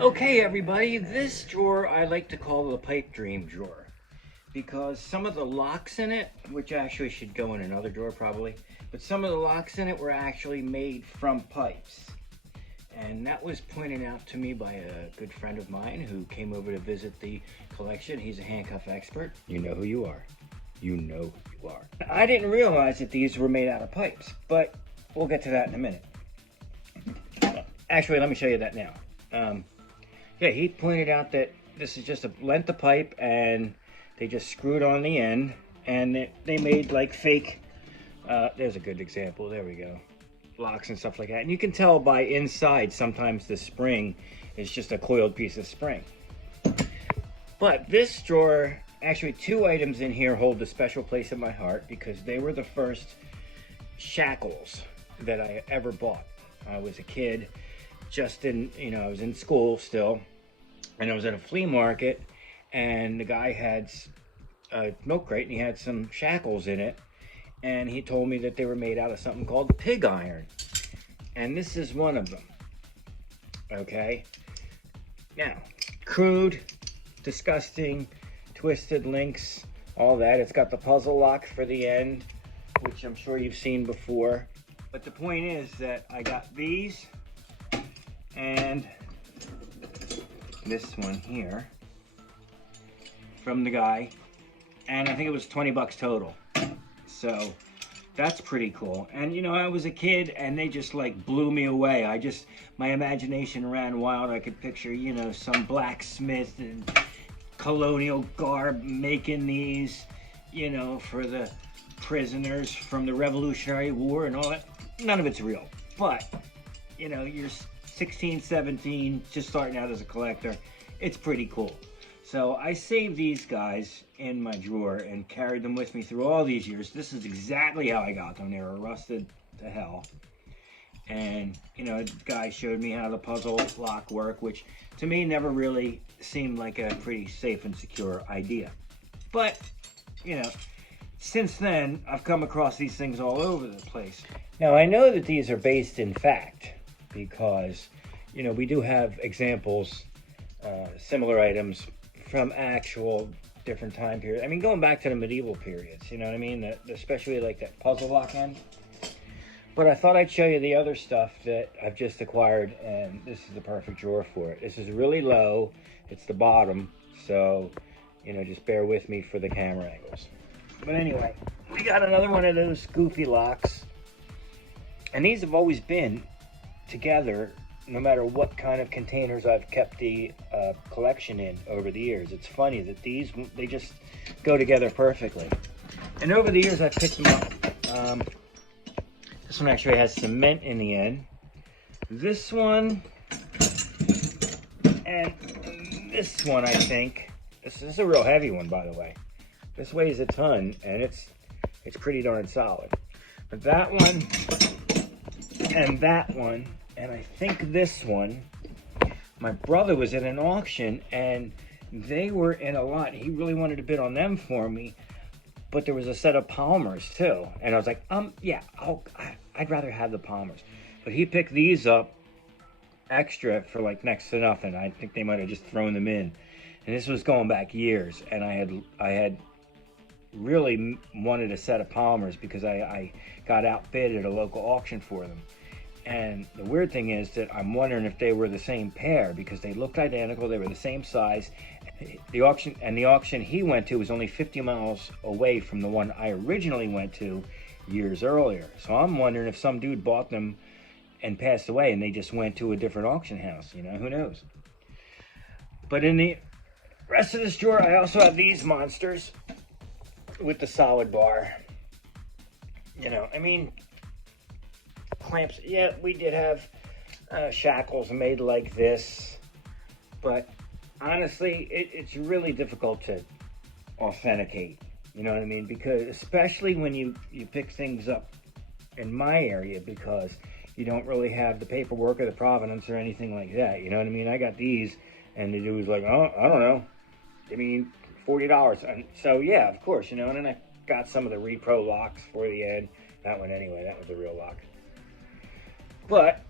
Okay, everybody, this drawer I like to call the pipe dream drawer because some of the locks in it, which actually should go in another drawer probably, but some of the locks in it were actually made from pipes. And that was pointed out to me by a good friend of mine who came over to visit the collection. He's a handcuff expert. You know who you are. You know who you are. I didn't realize that these were made out of pipes, but we'll get to that in a minute. Actually, let me show you that now. Yeah, he pointed out that this is just a length of pipe and they just screwed on the end and they made like fake, there's a good example, there we go, locks and stuff like that. And you can tell by inside sometimes the spring is just a coiled piece of spring. But this drawer, actually 2 items in here hold a special place in my heart because they were the first shackles that I ever bought. I was a kid, I was in school still, and I was at a flea market, and the guy had a milk crate, and he had some shackles in it, and he told me that they were made out of something called pig iron, and this is one of them. Okay, now, crude, disgusting, twisted links, all that. It's got the puzzle lock for the end, which I'm sure you've seen before. But the point is that I got these and this one here from the guy, and I think it was 20 bucks total. So that's pretty cool. And you know, I was a kid and they just like blew me away. My imagination ran wild. I could picture, you know, some blacksmith and colonial garb making these, you know, for the prisoners from the Revolutionary War and all that. None of it's real, but you know, you're 16, 17, just starting out as a collector. It's pretty cool. So I saved these guys in my drawer and carried them with me through all these years. This is exactly how I got them. They were rusted to hell. And, you know, the guy showed me how the puzzle lock worked, which to me never really seemed like a pretty safe and secure idea. But, you know, since then, I've come across these things all over the place. Now, I know that these are based in fact because, you know, we do have examples, similar items from actual different time periods. I mean, going back to the medieval periods, you know what I mean? Especially like that puzzle lock end. But I thought I'd show you the other stuff that I've just acquired, and this is the perfect drawer for it. This is really low. It's the bottom, so, you know, just bear with me for the camera angles. But anyway, we got another one of those goofy locks. And these have always been together, no matter what kind of containers I've kept the collection in over the years. It's funny that they just go together perfectly. And over the years, I've picked them up. This one actually has cement in the end. This one, and this one, I think. This is a real heavy one, by the way. This weighs a ton, and it's pretty darn solid. But that one, and that one, and I think this one, my brother was at an auction, and they were in a lot. He really wanted to bid on them for me, but there was a set of Palmers too. And I was like, yeah, I'd rather have the Palmers. But he picked these up extra for like next to nothing. I think they might have just thrown them in. And this was going back years, and I had really wanted a set of Palmers because I got outbid at a local auction for them. And the weird thing is that I'm wondering if they were the same pair because they looked identical, they were the same size. The auction he went to was only 50 miles away from the one I originally went to years earlier. So I'm wondering if some dude bought them and passed away and they just went to a different auction house, you know, who knows. But in the rest of this drawer, I also have these monsters with the solid bar. You know, I mean, clamps. Yeah, we did have shackles made like this, but honestly, it's really difficult to authenticate. You know what I mean? Because especially when you pick things up in my area, because you don't really have the paperwork or the provenance or anything like that. You know what I mean? I got these, and the dude was like, oh, I don't know. I mean, $40. And so yeah, of course, you know. And then I got some of the repro locks for the end. That one anyway. That was a real lock. But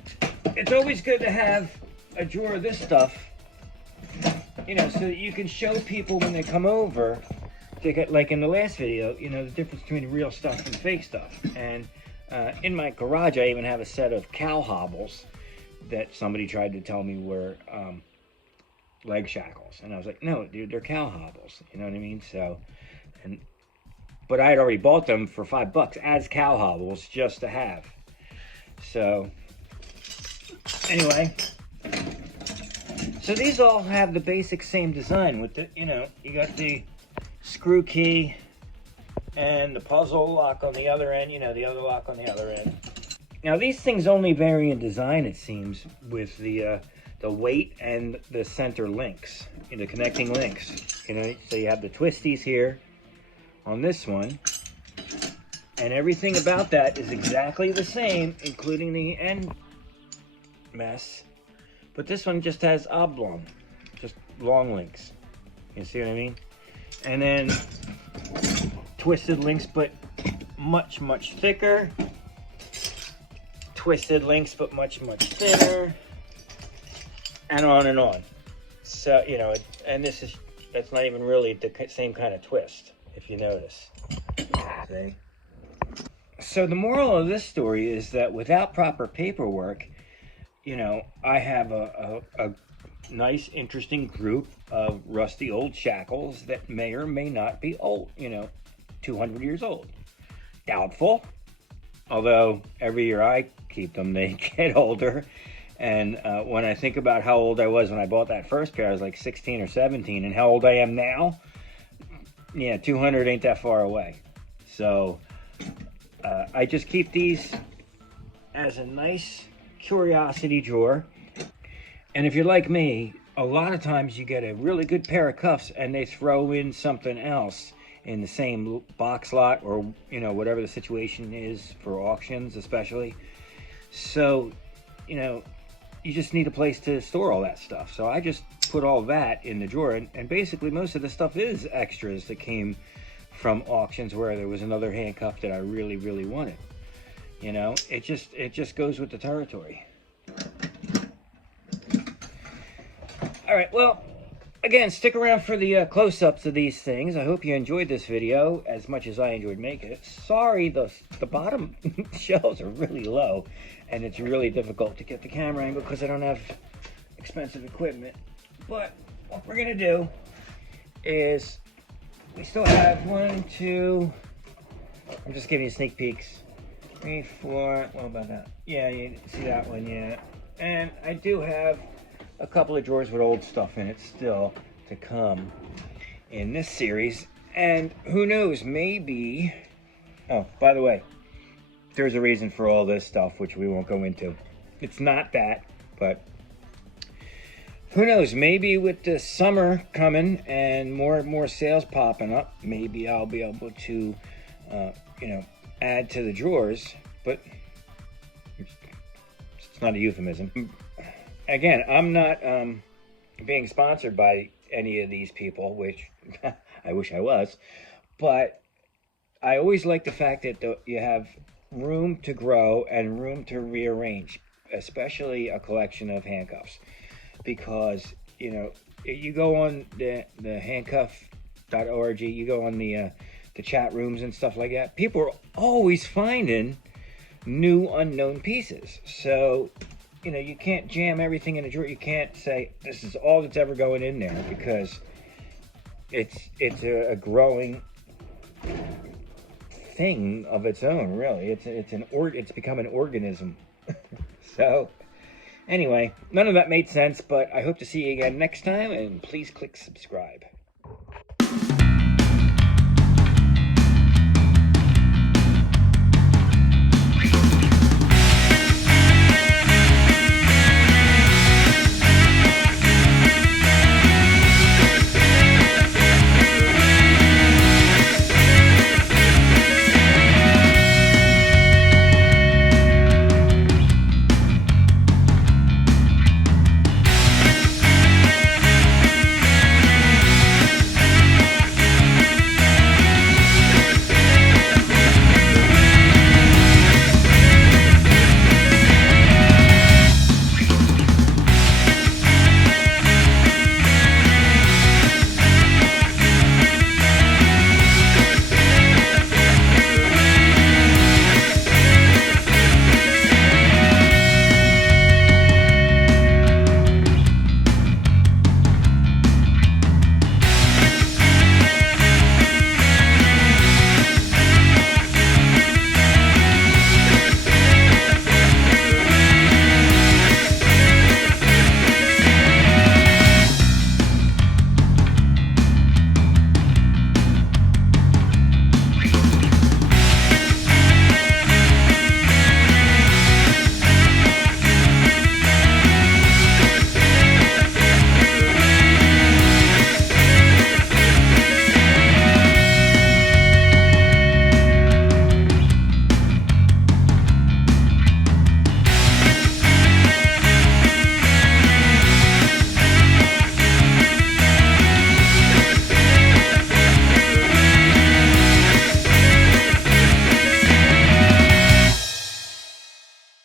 it's always good to have a drawer of this stuff, you know, so that you can show people when they come over, to get, like in the last video, you know, the difference between real stuff and fake stuff. And in my garage, I even have a set of cow hobbles that somebody tried to tell me were leg shackles. And I was like, no, dude, they're cow hobbles. You know what I mean? So, but I had already bought them for $5 as cow hobbles just to have. So, anyway, so these all have the basic same design with the, you know, you got the screw key and the puzzle lock on the other end, you know, the other lock on the other end. Now these things only vary in design, it seems, with the weight and the center links, you know, connecting links. You know, so you have the twisties here on this one, and everything about that is exactly the same, including the end mess. But this one just has oblong, just long links. You see what I mean? And then twisted links, but much, much thicker. Twisted links, but much, much thinner. And on and on. So, you know, and this is, that's not even really the same kind of twist, if you notice. See? So the moral of this story is that without proper paperwork, you know, I have a nice, interesting group of rusty old shackles that may or may not be old, you know, 200 years old. Doubtful. Although every year I keep them, they get older. And when I think about how old I was when I bought that first pair, I was like 16 or 17. And how old I am now, yeah, 200 ain't that far away. So I just keep these as a nice curiosity drawer. And if you're like me, a lot of times you get a really good pair of cuffs and they throw in something else in the same box lot, or, you know, whatever the situation is for auctions especially. So, you know, you just need a place to store all that stuff. So I just put all that in the drawer, and basically most of the stuff is extras that came from auctions where there was another handcuff that I really, really wanted. You know, it just goes with the territory. All right, well, again, stick around for the close-ups of these things. I hope you enjoyed this video as much as I enjoyed making it. Sorry, the bottom shelves are really low, and it's really difficult to get the camera angle because I don't have expensive equipment. But what we're gonna do is, we still have 1, 2, I'm just giving you sneak peeks. 3, 4, what about that? Yeah, you see that one, yeah. And I do have a couple of drawers with old stuff in it still to come in this series. And who knows, maybe, oh, by the way, there's a reason for all this stuff, which we won't go into. It's not that, but who knows, maybe with the summer coming and more and more sales popping up, maybe I'll be able to, you know, add to the drawers. But it's not a euphemism. Again, I'm not being sponsored by any of these people, which I wish I was, but I always like the fact that you have room to grow and room to rearrange, especially a collection of handcuffs, because, you know, you go on the handcuff.org, you go on the chat rooms and stuff like that, people are always finding new unknown pieces. So, you know, you can't jam everything in a drawer. You can't say this is all that's ever going in there, because it's a growing thing of its own, really. It's become an organism. So anyway, none of that made sense, but I hope to see you again next time, and please click subscribe.